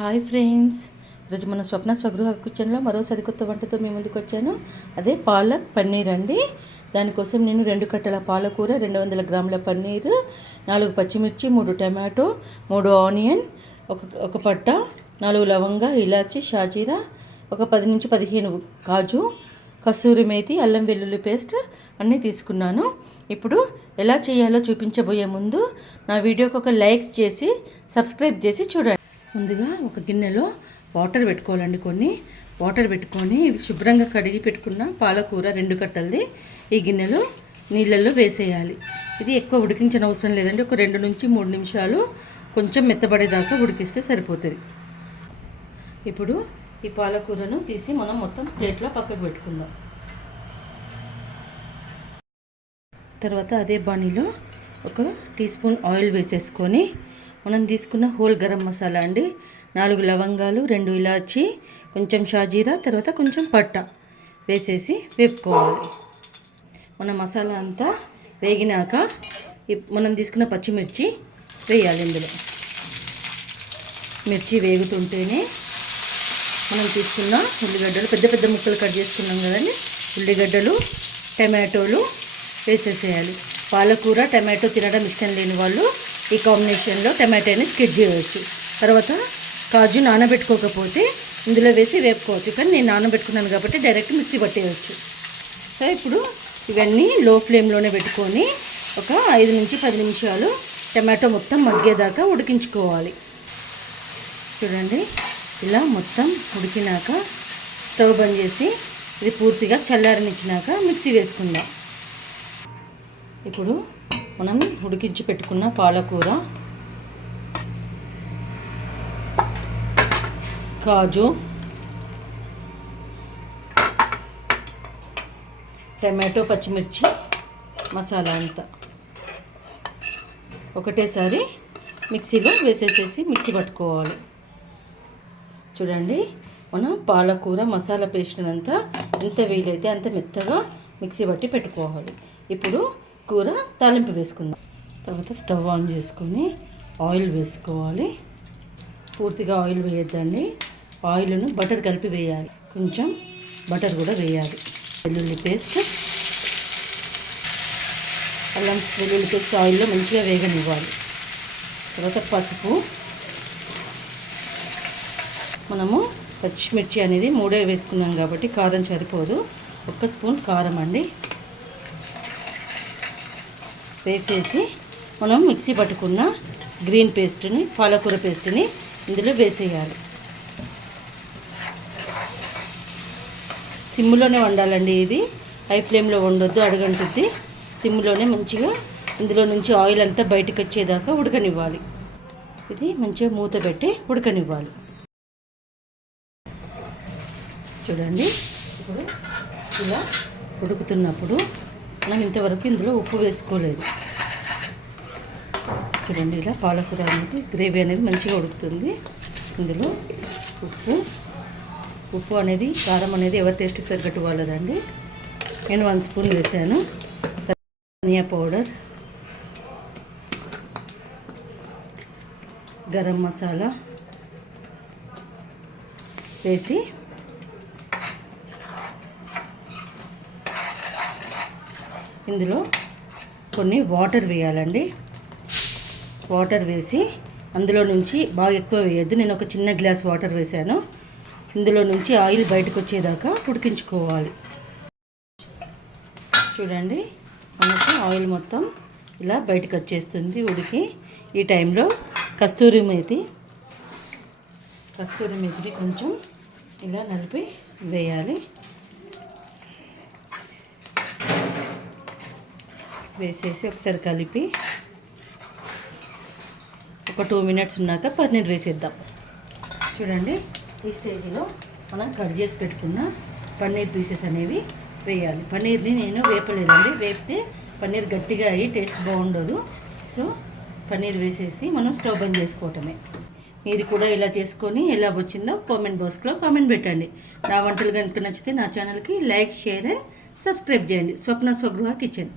Hi friends, ఈరోజు మన స్వప్న స్వగృహ కిచెన్లో మరో సరికొత్త వంటతో మీ ముందుకు వచ్చాను. అదే పాలక్ పన్నీర్ అండి. దానికోసం నేను 2 కట్టల పాలకూర, 200 గ్రాముల పన్నీర్, 4 పచ్చిమిర్చి, 3 టమాటో, 3 ఆనియన్, ఒక పట్ట, 4 లవంగా, ఇలాచి, షాజీరా, ఒక 10 నుంచి 15 కాజు, కస్తూరి మేతి, అల్లం వెల్లుల్లి పేస్ట్ అన్నీ తీసుకున్నాను. ఇప్పుడు ఎలా చేయాలో చూపించబోయే ముందు నా వీడియోకి ఒక లైక్ చేసి సబ్స్క్రైబ్ చేసి చూడండి. ముందుగా ఒక గిన్నెలో వాటర్ పెట్టుకోవాలండి. కొన్ని వాటర్ పెట్టుకొని ఇవి శుభ్రంగా కడిగి పెట్టుకున్న పాలకూర 2 కట్టలది ఈ గిన్నెలో నీళ్ళల్లో వేసేయాలి. ఇది ఎక్కువ ఉడికించిన అవసరం లేదండి. ఒక 2 నుంచి 3 నిమిషాలు కొంచెం మెత్తబడేదాకా ఉడికిస్తే సరిపోతుంది. ఇప్పుడు ఈ పాలకూరను తీసి మనం మొత్తం ప్లేట్లో పక్కకు పెట్టుకుందాం. తర్వాత అదే బాణీలో ఒక టీ స్పూన్ ఆయిల్ వేసేసుకొని మనం తీసుకున్న హోల్ గరం మసాలా అండి, 4 లవంగాలు, 2 ఇలాచి, కొంచెం షాజీరా, తర్వాత కొంచెం పట్ట వేసేసి వేపుకోవాలి. మన మసాలా అంతా వేగినాక మనం తీసుకున్న పచ్చిమిర్చి వేయాలి. ఇందులో మిర్చి వేగుతుంటేనే మనం తీసుకున్న ఉల్లిగడ్డలు, పెద్ద పెద్ద ముక్కలు కట్ చేసుకున్నాం కదండి, ఉల్లిగడ్డలు, టమాటోలు వేసేసేయాలి. పాలకూర టమాటో తినడం ఇష్టం లేని వాళ్ళు ఈ కాంబినేషన్లో టమాటోని స్కిప్ చేయవచ్చు. తర్వాత కాజు నానబెట్టుకోకపోతే ఇందులో వేసి వేపుకోవచ్చు, కానీ నేను నానబెట్టుకున్నాను కాబట్టి డైరెక్ట్ మిక్సీ పట్టేయచ్చు. సో ఇప్పుడు ఇవన్నీ లో ఫ్లేమ్లోనే పెట్టుకొని ఒక 5 నుంచి 10 నిమిషాలు టమాటో మొత్తం మగ్గేదాకా ఉడికించుకోవాలి. చూడండి, ఇలా మొత్తం ఉడికినాక స్టవ్ బంద్ చేసి ఇది పూర్తిగా చల్లారనిచ్చినాక మిక్సీ వేసుకుందాం. ఇప్పుడు మనం ఉడికించి పెట్టుకున్న పాలకూర, కాజు, టమాటో, పచ్చిమిర్చి మసాలా అంతా ఒకటేసారి మిక్సీలో వేసేసేసి మిక్సీ పట్టుకోవాలి. చూడండి, మనం పాలకూర మసాలా పేస్ట్నంతా ఎంత వీలైతే అంత మెత్తగా మిక్సీ పట్టి పెట్టుకోవాలి. ఇప్పుడు కూర తాలింపు వేసుకుందాం. తర్వాత స్టవ్ ఆన్ చేసుకొని ఆయిల్ వేసుకోవాలి. పూర్తిగా ఆయిల్ వేయద్దండి, ఆయిల్ను బటర్ కలిపి వేయాలి. కొంచెం బటర్ కూడా వేయాలి. వెల్లుల్లి పేస్ట్, అల్లం వెల్లుల్లి పేస్ట్ ఆయిల్లో మంచిగా వేగనివ్వాలి. తర్వాత పసుపు, మనము పచ్చిమిర్చి అనేది 3 వేసుకున్నాం కాబట్టి కారం సరిపోదు, 1 స్పూన్ కారం అండి వేసేసి మనం మిక్సీ పట్టుకున్న గ్రీన్ పేస్ట్ని, పాలకూర పేస్ట్ని ఇందులో వేసేయాలి. సిమ్లోనే వండాలండి, ఇది హై ఫ్లేమ్లో వండొద్దు, అడుగంటుద్ది. సిమ్లోనే మంచిగా ఇందులో నుంచి ఆయిల్ అంతా బయటకు వచ్చేదాకా ఉడకనివ్వాలి. ఇది మంచిగా మూత పెట్టి ఉడకనివ్వాలి. చూడండి, ఇప్పుడు ఇలా ఉడుకుతున్నప్పుడు మనం ఇంతవరకు ఇందులో ఉప్పు వేసుకోలేదు. చూడండి, ఇలా పాలకూర అనేది గ్రేవీ అనేది మంచిగా ఉడుకుతుంది. ఇందులో ఉప్పు అనేది, కారం అనేది ఎవరి టేస్ట్కి తగ్గట్టు వాళ్ళదండి. నేను 1 స్పూన్ వేసాను. ధనియా పౌడర్, గరం మసాలా వేసి ఇందులో కొన్ని వాటర్ వేయాలండి. వాటర్ వేసి అందులో నుంచి బాగా ఎక్కువ వేయద్దు, నేను ఒక చిన్న గ్లాస్ వాటర్ వేసాను. ఇందులో నుంచి ఆయిల్ బయటకు వచ్చేదాకా ఉడికించుకోవాలి. చూడండి, మనకి ఆయిల్ మొత్తం ఇలా బయటకు వచ్చేస్తుంది ఉడికి. ఈ టైంలో కస్తూరి మేతిని కొంచెం ఇలా నలిపి వేయాలి. వేసేసి ఒకసారి కలిపి ఒక 2 మినిట్స్ ఉన్నాక పన్నీర్ వేసేద్దాం. చూడండి, ఈ స్టేజ్లో మనం కట్ చేసి పెట్టుకున్న పన్నీర్ పీసెస్ అనేవి వేయాలి. పన్నీర్ని నేను వేపలేదండి, వేపితే పన్నీర్ గట్టిగా అయ్యి టేస్ట్ బాగుండదు. సో పన్నీర్ వేసేసి మనం స్టవ్ బంద్ చేసుకోవటమే. మీరు కూడా ఇలా చేసుకొని ఎలా వచ్చిందో కామెంట్ బాక్స్లో కామెంట్ పెట్టండి. నా వంటలు కనుక నచ్చితే నా ఛానల్కి లైక్, షేర్ అండ్ సబ్స్క్రైబ్ చేయండి. స్వప్న స్వగృహ కిచెన్.